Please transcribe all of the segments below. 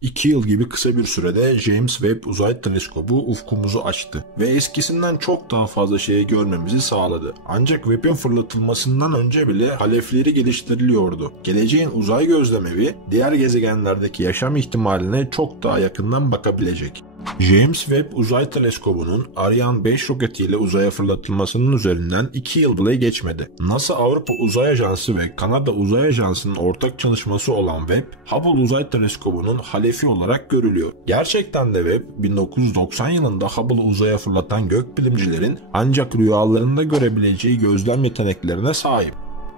2 yıl gibi kısa bir sürede James Webb Uzay Teleskobu ufkumuzu açtı ve eskisinden çok daha fazla şeyi görmemizi sağladı. Ancak Webb'in fırlatılmasından önce bile halefleri geliştiriliyordu. Geleceğin uzay gözlemevi diğer gezegenlerdeki yaşam ihtimaline çok daha yakından bakabilecek. James Webb Uzay Teleskobu'nun Ariane 5 roketiyle uzaya fırlatılmasının üzerinden 2 yıl bile geçmedi. NASA Avrupa Uzay Ajansı ve Kanada Uzay Ajansı'nın ortak çalışması olan Webb, Hubble Uzay Teleskobu'nun halefi olarak görülüyor. Gerçekten de Webb, 1990 yılında Hubble'ı uzaya fırlatan gökbilimcilerin ancak rüyalarında görebileceği gözlem yeteneklerine sahip.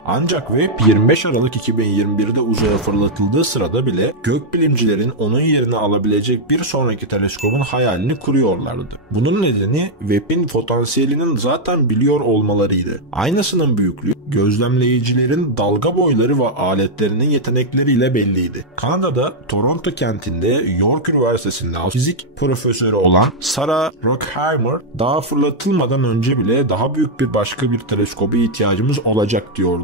Ancak Webb 25 Aralık 2021'de uzaya fırlatıldığı sırada bile gökbilimcilerin onun yerini alabilecek bir sonraki teleskobun hayalini kuruyorlardı. Bunun nedeni Webb'in potansiyelinin zaten biliyor olmalarıydı. Aynasının büyüklüğü gözlemleyicilerin dalga boyları ve aletlerinin yetenekleriyle belliydi. Kanada'da Toronto kentinde York Üniversitesi'nde fizik profesörü olan Sarah Rockheimer daha fırlatılmadan önce bile daha büyük bir başka bir teleskoba ihtiyacımız olacak diyor.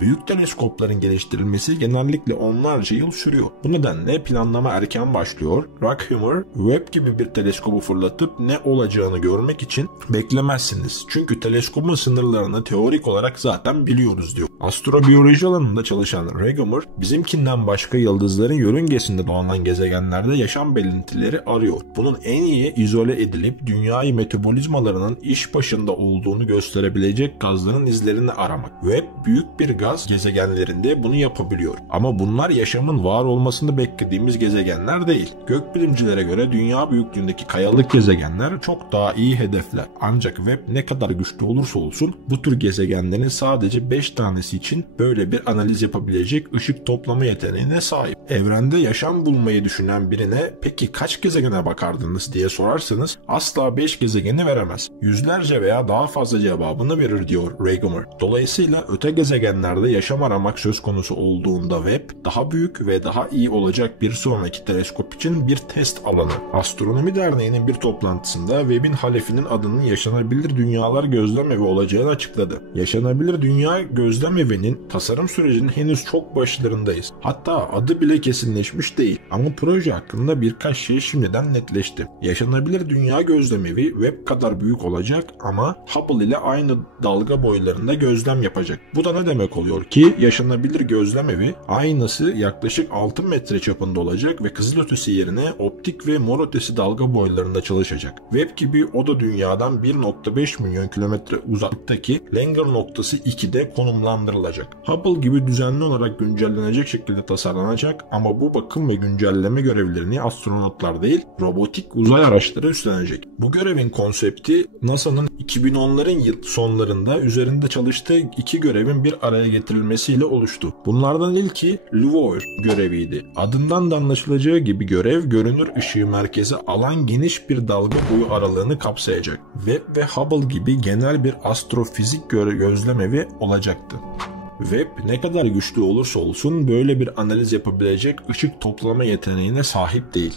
Büyük teleskopların geliştirilmesi genellikle onlarca yıl sürüyor. Bu nedenle planlama erken başlıyor. Rockheimer, Webb gibi bir teleskobu fırlatıp ne olacağını görmek için beklemezsiniz. Çünkü teleskobun sınırlarını teorik olarak zaten biliyoruz diyor. Astrobiyoloji alanında çalışan Rockheimer, bizimkinden başka yıldızların yörüngesinde dolanan gezegenlerde yaşam belirtileri arıyor. Bunun en iyi izole edilip dünyayı metabolizmalarının iş başında olduğunu gösterebilecek gazların izlerini aramak. Webb büyük bir gaz gezegenlerinde bunu yapabiliyor. Ama bunlar yaşamın var olmasını beklediğimiz gezegenler değil. Gökbilimcilere göre dünya büyüklüğündeki kayalık gezegenler çok daha iyi hedefler. Ancak Webb ne kadar güçlü olursa olsun bu tür gezegenlerin sadece 5 tanesi için böyle bir analiz yapabilecek ışık toplama yeteneğine sahip. Evrende yaşam bulmayı düşünen birine peki kaç gezegene bakardınız diye sorarsanız asla 5 gezegeni veremez. Yüzlerce veya daha fazla cevabını verir diyor Rockheimer. Dolayısıyla öte gezegenlerde yaşam aramak söz konusu olduğunda Webb daha büyük ve daha iyi olacak bir sonraki teleskop için bir test alanı. Astronomi Derneği'nin bir toplantısında Webb'in halefinin adının Yaşanabilir Dünyalar Gözlemevi olacağını açıkladı. Yaşanabilir Dünya Gözlemevinin tasarım sürecinin henüz çok başlarındayız. Hatta adı bile kesinleşmiş değil. Ama proje hakkında birkaç şey şimdiden netleşti. Yaşanabilir Dünya Gözlemevi Webb kadar büyük olacak ama Hubble ile aynı dalga boylarında gözlem yapacak. Bu da ne demek oluyor ki yaşanabilir gözlemevi aynası yaklaşık 6 metre çapında olacak ve kızılötesi yerine optik ve mor ötesi dalga boylarında çalışacak. Webb gibi o da dünyadan 1,5 milyon kilometre uzaklıktaki Langer noktası 2'de konumlandırılacak. Hubble gibi düzenli olarak güncellenecek şekilde tasarlanacak ama bu bakım ve güncelleme görevlerini astronotlar değil robotik uzay araçları üstlenecek. Bu görevin konsepti NASA'nın 2010'ların sonlarında üzerinde çalıştığı iki görevin bir araya getirilmesiyle oluştu. Bunlardan ilki LUVOIR göreviydi. Adından da anlaşılacağı gibi görev görünür ışığı merkeze alan geniş bir dalga boyu aralığını kapsayacak. Webb ve Hubble gibi genel bir astrofizik gözlemevi olacaktı. Webb ne kadar güçlü olursa olsun böyle bir analiz yapabilecek ışık toplama yeteneğine sahip değil.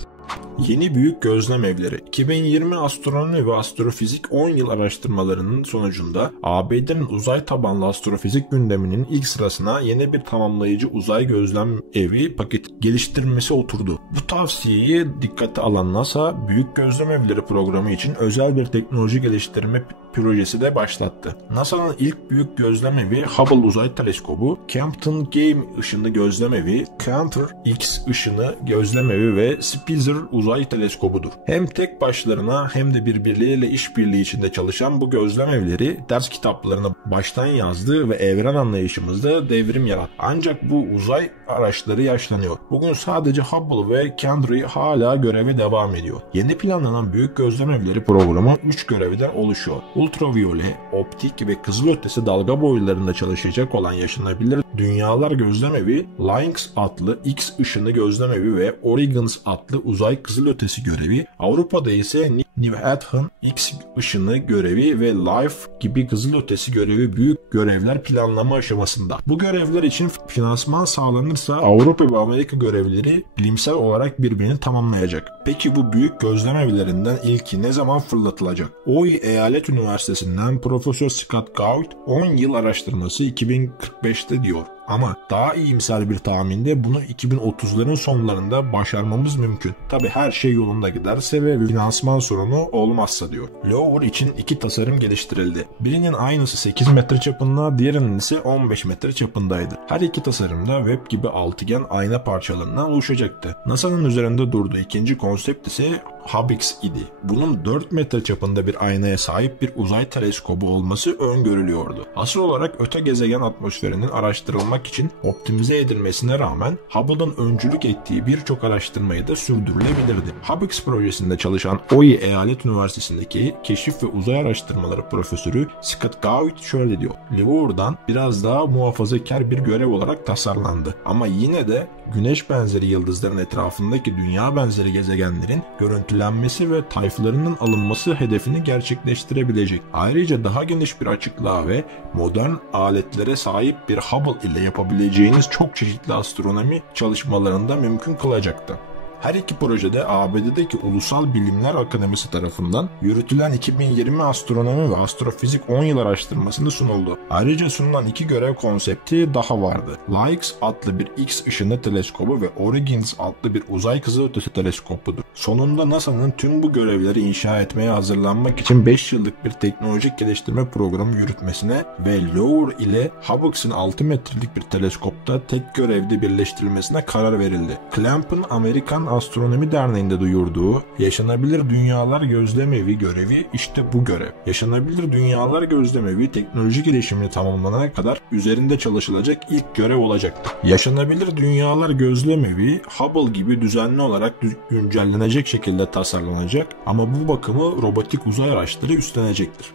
Yeni büyük gözlem evleri. 2020 astronomi ve astrofizik 10 yıl araştırmalarının sonucunda ABD'nin uzay tabanlı astrofizik gündeminin ilk sırasına yeni bir tamamlayıcı uzay gözlem evi paket geliştirmesi oturdu. Bu tavsiyeyi dikkate alan NASA, büyük gözlem evleri programı için özel bir teknoloji geliştirme projesi de başlattı. NASA'nın ilk büyük gözlem evi Hubble Uzay Teleskobu, Compton Game ışını gözlem evi, Cantor X ışını gözlem evi ve Spitzer Uzay Teleskobu'dur. Hem tek başlarına hem de birbirleriyle işbirliği içinde çalışan bu gözlem evleri ders kitaplarını baştan yazdı ve evren anlayışımızda devrim yarattı. Ancak bu uzay araçları yaşlanıyor. Bugün sadece Hubble ve Cantor hala göreve devam ediyor. Yeni planlanan büyük gözlem evleri programı 3 görevden oluşuyor. Ultraviyole, optik ve kızılötesi dalga boylarında çalışacak olan yaşanabilir dünyalar gözlemevi, Lynx adlı X ışını gözlemevi ve Origins adlı uzay kızılötesi görevi, Avrupa'da ise Newhaven X ışını görevi ve Life gibi kızılötesi görevi büyük görevler planlama aşamasında. Bu görevler için finansman sağlanırsa Avrupa ve Amerika görevleri bilimsel olarak birbirini tamamlayacak. Peki bu büyük gözlem evlerinden ilki ne zaman fırlatılacak? OI Eyalet Üniversitesi'nden Profesör Scott Gault 10 yıl araştırması 2045'te diyor. Ama daha iyimser bir tahminde bunu 2030'ların sonlarında başarmamız mümkün. Tabi her şey yolunda giderse ve finansman sorunu olmazsa diyor. Louvre için iki tasarım geliştirildi. Birinin aynısı 8 metre çapında, diğerinin ise 15 metre çapındaydı. Her iki tasarımda web gibi altıgen ayna parçalarından oluşacaktı. NASA'nın üzerinde durduğu ikinci konsept ise Hubble idi. Bunun 4 metre çapında bir aynaya sahip bir uzay teleskobu olması öngörülüyordu. Asıl olarak öte gezegen atmosferinin araştırılmak için optimize edilmesine rağmen Hubble'ın öncülük ettiği birçok araştırmayı da sürdürülebilirdi. Hubble projesinde çalışan OI Eyalet Üniversitesi'ndeki keşif ve uzay araştırmaları profesörü Scott Gawit şöyle diyor: Louvre'dan biraz daha muhafazakar bir görev olarak tasarlandı. Ama yine de Güneş benzeri yıldızların etrafındaki Dünya benzeri gezegenlerin görüntülenmesi ve tayflarının alınması hedefini gerçekleştirebilecek. Ayrıca daha geniş bir açıklığa ve modern aletlere sahip bir Hubble ile yapabileceğiniz çok çeşitli astronomi çalışmalarında mümkün kılacaktı. Her iki projede ABD'deki Ulusal Bilimler Akademisi tarafından yürütülen 2020 astronomi ve astrofizik 10 yıl araştırmasında sunuldu. Ayrıca sunulan iki görev konsepti daha vardı. LIXE adlı bir X ışını teleskobu ve Origins adlı bir uzay kızılötesi teleskobudur. Sonunda NASA'nın tüm bu görevleri inşa etmeye hazırlanmak için 5 yıllık bir teknolojik geliştirme programı yürütmesine ve Louvre ile Hubble'ın 6 metrelik bir teleskopta tek görevde birleştirilmesine karar verildi. Clamp'ın Amerikan Astronomi Derneği'nde duyurduğu Yaşanabilir Dünyalar Gözlemevi görevi işte bu görev. Yaşanabilir Dünyalar Gözlemevi teknoloji gelişimini tamamlanana kadar üzerinde çalışılacak ilk görev olacaktı. Yaşanabilir Dünyalar Gözlemevi Hubble gibi düzenli olarak güncellenecek şekilde tasarlanacak ama bu bakımı robotik uzay araçları üstlenecektir.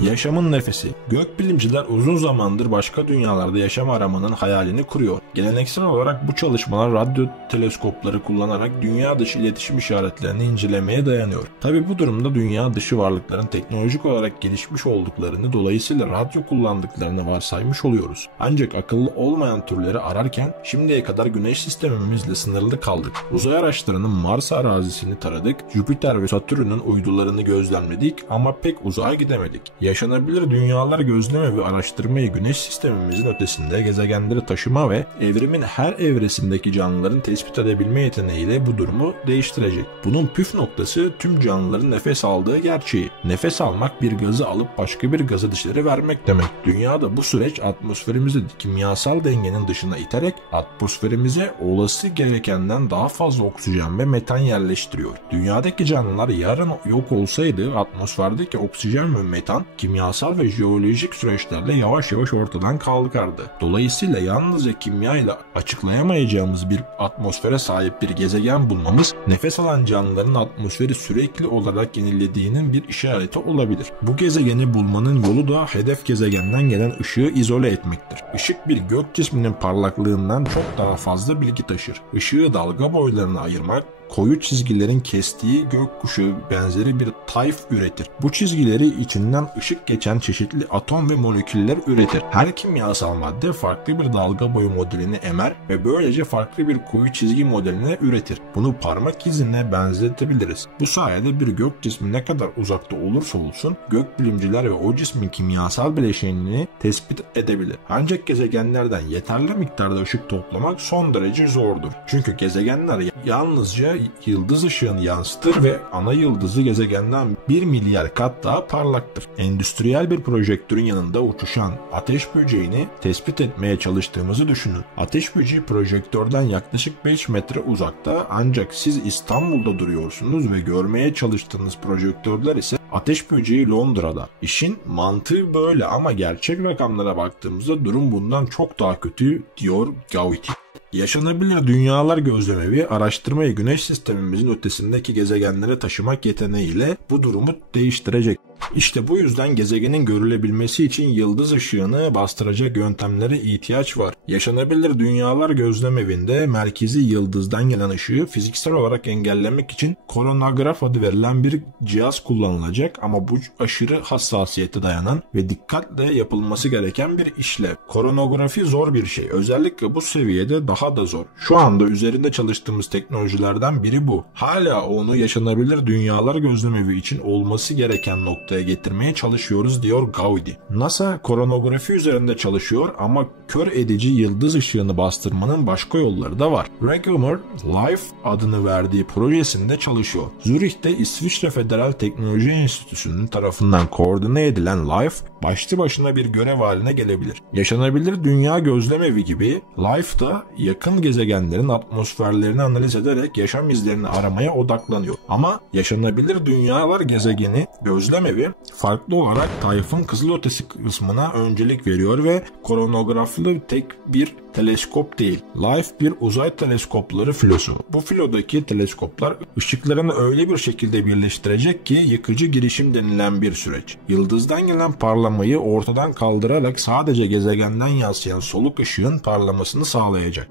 Yaşamın nefesi. Gökbilimciler uzun zamandır başka dünyalarda yaşam aramanın hayalini kuruyor. Geleneksel olarak bu çalışmalar radyo teleskopları kullanarak dünya dışı iletişim işaretlerini incelemeye dayanıyor. Tabi bu durumda dünya dışı varlıkların teknolojik olarak gelişmiş olduklarını, dolayısıyla radyo kullandıklarını varsaymış oluyoruz. Ancak akıllı olmayan türleri ararken şimdiye kadar Güneş sistemimizle sınırlı kaldık. Uzay araçlarının Mars arazisini taradık, Jüpiter ve Satürn'ün uydularını gözlemledik ama pek uzağa gidemedik. Yaşanabilir dünyalar gözleme ve araştırmayı Güneş sistemimizin ötesinde gezegenleri taşıma ve evrimin her evresindeki canlıların tespit edebilme yeteneğiyle bu durumu değiştirecek. Bunun püf noktası tüm canlıların nefes aldığı gerçeği. Nefes almak bir gazı alıp başka bir gazı dışarı vermek demek. Dünyada bu süreç atmosferimizi kimyasal dengenin dışına iterek atmosferimize olası gerekenden daha fazla oksijen ve metan yerleştiriyor. Dünyadaki canlılar yarın yok olsaydı atmosferdeki oksijen ve metan kimyasal ve jeolojik süreçlerle yavaş yavaş ortadan kalkardı. Dolayısıyla yalnızca kimya ile açıklayamayacağımız bir atmosfere sahip bir gezegen bulmamız, nefes alan canlıların atmosferi sürekli olarak yenilediğinin bir işareti olabilir. Bu gezegeni bulmanın yolu da hedef gezegenden gelen ışığı izole etmektir. Işık bir gök cisminin parlaklığından çok daha fazla bilgi taşır. Işığı dalga boylarına ayırmak, koyu çizgilerin kestiği gökkuşağı benzeri bir tayf üretir. Bu çizgileri içinden ışık geçen çeşitli atom ve moleküller üretir. Her kimyasal madde farklı bir dalga boyu modelini emer ve böylece farklı bir koyu çizgi modelini üretir. Bunu parmak izine benzetebiliriz. Bu sayede bir gök cismi ne kadar uzakta olursa olsun gökbilimciler ve o cismin kimyasal bileşenini tespit edebilir. Ancak gezegenlerden yeterli miktarda ışık toplamak son derece zordur. Çünkü gezegenler yalnızca yıldız ışığını yansıtır ve ana yıldızı gezegenden 1 milyar kat daha parlaktır. Endüstriyel bir projektörün yanında uçuşan ateş böceğini tespit etmeye çalıştığımızı düşünün. Ateş böceği projektörden yaklaşık 5 metre uzakta, ancak siz İstanbul'da duruyorsunuz ve görmeye çalıştığınız projektörler ise ateş böceği Londra'da. İşin mantığı böyle ama gerçek rakamlara baktığımızda durum bundan çok daha kötü, diyor Gawit. Yaşanabilir dünyalar gözlemevi araştırmayı Güneş sistemimizin ötesindeki gezegenlere taşımak yeteneğiyle bu durumu değiştirecek. İşte bu yüzden gezegenin görülebilmesi için yıldız ışığını bastıracak yöntemlere ihtiyaç var. Yaşanabilir dünyalar gözlemevinde merkezi yıldızdan gelen ışığı fiziksel olarak engellemek için koronograf adı verilen bir cihaz kullanılacak ama bu aşırı hassasiyete dayanan ve dikkatle yapılması gereken bir işlev. Koronografi zor bir şey. Özellikle bu seviyede daha da zor. Şu anda üzerinde çalıştığımız teknolojilerden biri bu. Hala onu yaşanabilir dünyalar gözlemevi için olması gereken nokta noktaya getirmeye çalışıyoruz diyor Gaudi. NASA koronografi üzerinde çalışıyor ama kör edici yıldız ışığını bastırmanın başka yolları da var. Regemer, LIFE adını verdiği projesinde çalışıyor. Zürih'te İsviçre Federal Teknoloji Enstitüsü'nün tarafından koordine edilen LIFE, başlı başına bir görev haline gelebilir. Yaşanabilir dünya gözlemevi gibi LIFE da yakın gezegenlerin atmosferlerini analiz ederek yaşam izlerini aramaya odaklanıyor. Ama yaşanabilir dünyalar gezegeni gözlemevi farklı olarak Tayfun kızılötesi kısmına öncelik veriyor ve koronograflı tek bir teleskop değil. LIFE bir uzay teleskopları filosu. Bu filodaki teleskoplar ışıklarını öyle bir şekilde birleştirecek ki yıkıcı girişim denilen bir süreç. Yıldızdan gelen parlamayı ortadan kaldırarak sadece gezegenden yansıyan soluk ışığın parlamasını sağlayacak.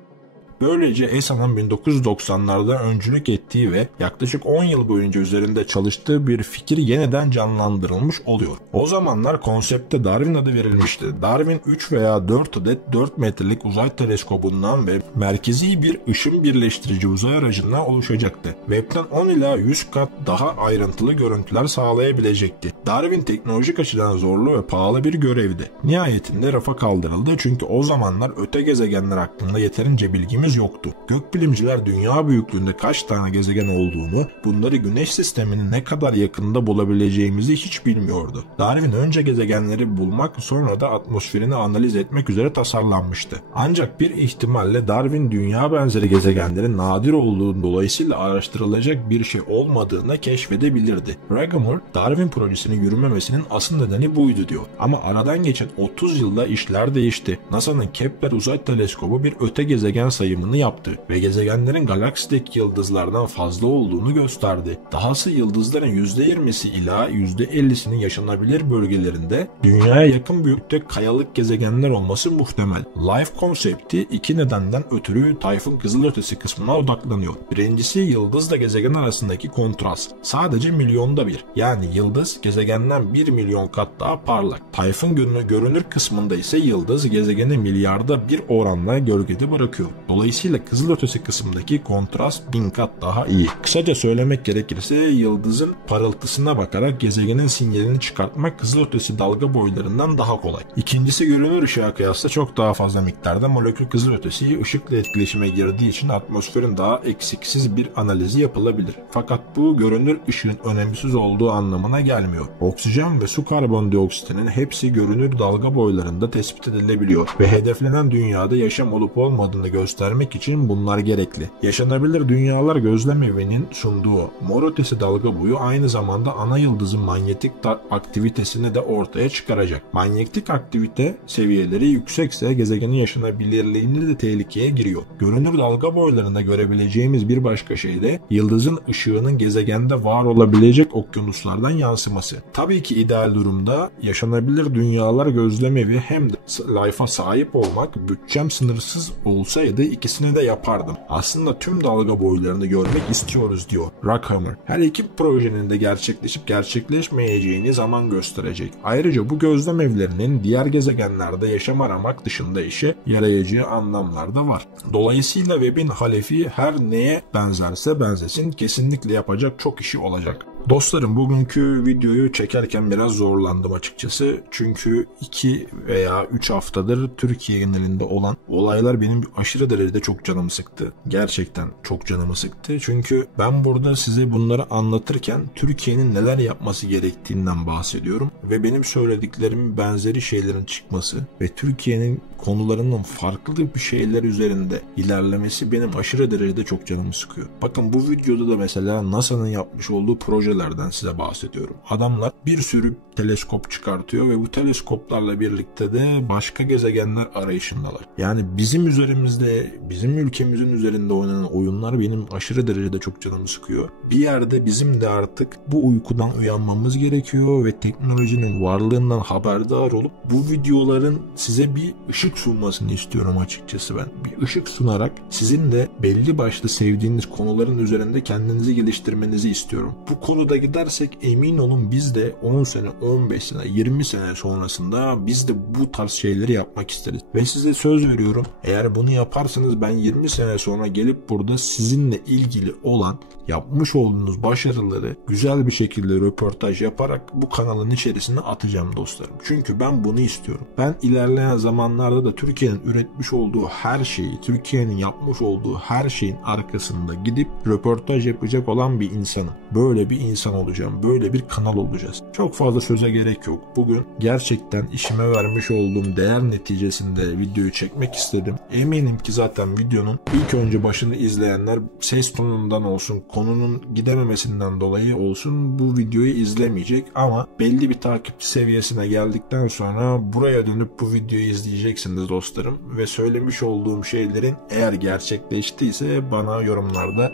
Böylece ESA'nın 1990'larda öncülük ettiği ve yaklaşık 10 yıl boyunca üzerinde çalıştığı bir fikir yeniden canlandırılmış oluyor. O zamanlar konsepte Darwin adı verilmişti. Darwin 3 veya 4 adet 4 metrelik uzay teleskobundan ve merkezi bir ışın birleştirici uzay aracından oluşacaktı. Webb'den 10 ila 100 kat daha ayrıntılı görüntüler sağlayabilecekti. Darwin teknolojik açıdan zorlu ve pahalı bir görevdi. Nihayetinde rafa kaldırıldı çünkü o zamanlar öte gezegenler hakkında yeterince bilgimiz yoktu. Gökbilimciler dünya büyüklüğünde kaç tane gezegen olduğunu, bunları güneş sisteminin ne kadar yakında bulabileceğimizi hiç bilmiyordu. Darwin önce gezegenleri bulmak, sonra da atmosferini analiz etmek üzere tasarlanmıştı. Ancak bir ihtimalle Darwin dünya benzeri gezegenlerin nadir olduğu dolayısıyla araştırılacak bir şey olmadığını keşfedebilirdi. Regemer, Darwin projesinin yürümemesinin asıl nedeni buydu diyor. Ama aradan geçen 30 yılda işler değişti. NASA'nın Kepler uzay teleskobu bir öte gezegen sayımını yaptı ve gezegenlerin galaksideki yıldızlardan fazla olduğunu gösterdi. Dahası yıldızların %20'si ila %50'sinin yaşanabilir bölgelerinde dünyaya yakın büyüklükte kayalık gezegenler olması muhtemel. LIFE konsepti iki nedenden ötürü Tayfun kızılötesi kısmına odaklanıyor. Birincisi yıldızla gezegen arasındaki kontrast. Sadece milyonda bir. Yani yıldız gezegenden 1 milyon kat daha parlak. Tayfun görünür kısmında ise yıldız gezegeni milyarda bir oranla gölgede bırakıyor. Dolayısıyla kızılötesi kısımdaki kontrast 1000 kat daha iyi. Kısaca söylemek gerekirse yıldızın parıltısına bakarak gezegenin sinyalini çıkartmak kızılötesi dalga boylarından daha kolay. İkincisi görünür ışığa kıyasla çok daha fazla miktarda molekül kızılötesi ışıkla etkileşime girdiği için atmosferin daha eksiksiz bir analizi yapılabilir. Fakat bu görünür ışığın önemsiz olduğu anlamına gelmiyor. Oksijen ve su karbondioksitinin hepsi görünür dalga boylarında tespit edilebiliyor ve hedeflenen dünyada yaşam olup olmadığını göstermek için bunlar gerekli. Yaşanabilir dünyalar gözlemevinin sunduğu mor ötesi dalga boyu aynı zamanda ana yıldızın manyetik aktivitesini de ortaya çıkaracak. Manyetik aktivite seviyeleri yüksekse gezegenin yaşanabilirliğini de tehlikeye giriyor. Görünür dalga boylarında görebileceğimiz bir başka şey de yıldızın ışığının gezegende var olabilecek okyanuslardan yansıması. Tabii ki ideal durumda yaşanabilir dünyalar gözlemevi hem de LIFE'a sahip olmak bütçem sınırsız olsaydı ikisini de yapardım. Aslında tüm dalga boylarını görmek istiyoruz diyor Regemer. Her iki projenin de gerçekleşip gerçekleşmeyeceğini zaman gösterecek. Ayrıca bu gözlem evlerinin diğer gezegenlerde yaşam aramak dışında işe yarayacağı anlamlar da var. Dolayısıyla Webb'in halefi her neye benzerse benzesin kesinlikle yapacak çok işi olacak. Dostlarım bugünkü videoyu çekerken biraz zorlandım açıkçası. Çünkü 2 veya 3 haftadır Türkiye genelinde olan olaylar benim aşırı derecede çok canımı sıktı. Gerçekten çok canımı sıktı. Çünkü ben burada size bunları anlatırken Türkiye'nin neler yapması gerektiğinden bahsediyorum. Ve benim söylediklerimin benzeri şeylerin çıkması ve Türkiye'nin konularının farklı bir şeyler üzerinde ilerlemesi benim aşırı derecede çok canımı sıkıyor. Bakın bu videoda da mesela NASA'nın yapmış olduğu projelerden size bahsediyorum. Adamlar bir sürü teleskop çıkartıyor ve bu teleskoplarla birlikte de başka gezegenler arayışındalar. Yani bizim üzerimizde, bizim ülkemizin üzerinde oynanan oyunlar benim aşırı derecede çok canımı sıkıyor. Bir yerde bizim de artık bu uykudan uyanmamız gerekiyor ve teknolojinin varlığından haberdar olup bu videoların size bir ışık sunmasını istiyorum açıkçası ben. Bir ışık sunarak sizin de belli başlı sevdiğiniz konuların üzerinde kendinizi geliştirmenizi istiyorum. Bu konuda gidersek emin olun biz de 10 sene, 15 sene, 20 sene sonrasında biz de bu tarz şeyleri yapmak isteriz. Ve size söz veriyorum, eğer bunu yaparsanız ben 20 sene sonra gelip burada sizinle ilgili olan yapmış olduğunuz başarıları güzel bir şekilde röportaj yaparak bu kanalın içerisine atacağım dostlarım. Çünkü ben bunu istiyorum. Ben ilerleyen zamanlarda da Türkiye'nin üretmiş olduğu her şeyi, Türkiye'nin yapmış olduğu her şeyin arkasında gidip röportaj yapacak olan bir insanım. Böyle bir insan olacağım. Böyle bir kanal olacağız. Çok fazla söze gerek yok. Bugün gerçekten işime vermiş olduğum değer neticesinde videoyu çekmek istedim. Eminim ki zaten videonun ilk önce başını izleyenler ses tonundan olsun, konunun gidememesinden dolayı olsun bu videoyu izlemeyecek ama belli bir takipçi seviyesine geldikten sonra buraya dönüp bu videoyu izleyeceksiniz dostlarım ve söylemiş olduğum şeylerin eğer gerçekleştiyse bana yorumlarda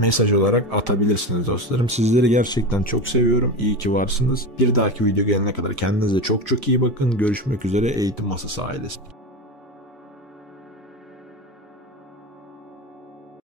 mesaj olarak atabilirsiniz dostlarım. Sizleri gerçekten çok seviyorum. İyi ki varsınız. Bir dahaki video gelene kadar kendinize çok çok iyi bakın. Görüşmek üzere Eğitim Masası ailesi.